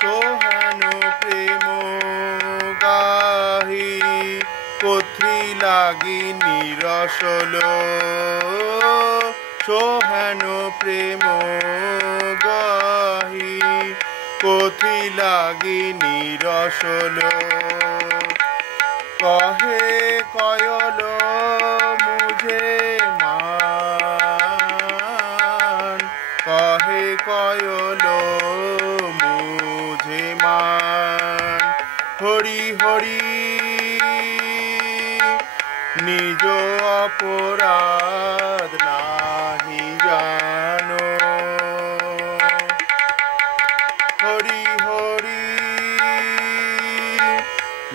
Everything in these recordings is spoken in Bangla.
সোহান প্রেম গাহি কোথি লাগি নিরসল সোহান প্রেম গাহি কোথি লাগি নিরসল কহে কয়ল মুঝে মান কহে কয়ল মুঝে মান হরি হরি নিজ অপরাধ নাহি জানো হরি হরি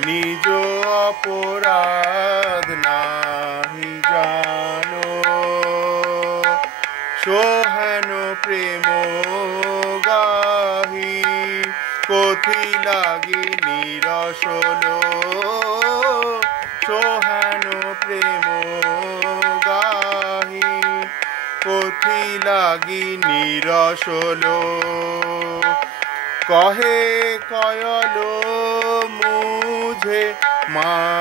নিজ অপরাধ নাহি জানো সোহান প্রেম গাহি কোথি লাগি নিরসল সোহান প্রেম গাহি কোথি লাগি নিরসল কহে কয়ল মুঝে মান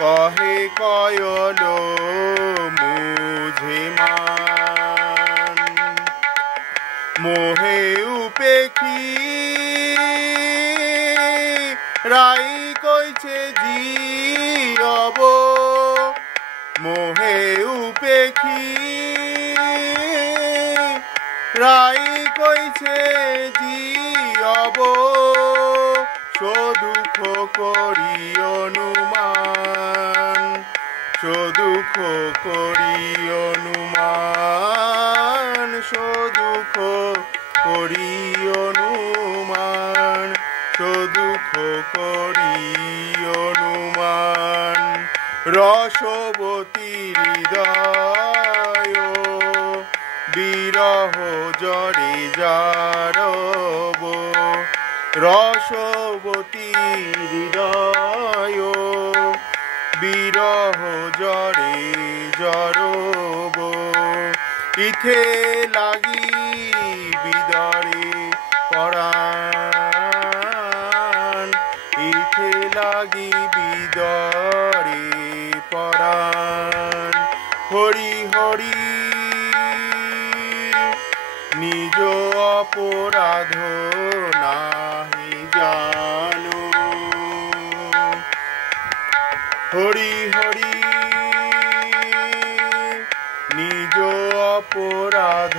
কহে কয়ল মুঝে মান মোহে উপেক্ষী রাই কইছে জিয়ব মোহে উপেক্ষী রাই কইছে জিয়ব সদুখ করি অনুমান সদুখ করি অনুমান সদুখ করি অনুমান সদুখ করি অনুমান রসবতী হৃদয় বিরহ জরে জারব রসবতী হৃদয় বিরহ জরে জরব ইথে লাগি বিদরে পরাণ ইথে লাগি বিদরে পরাণ হরি হরি নিজ অপরাধ নাহি জানো হরি হরি নিজ অপরাধ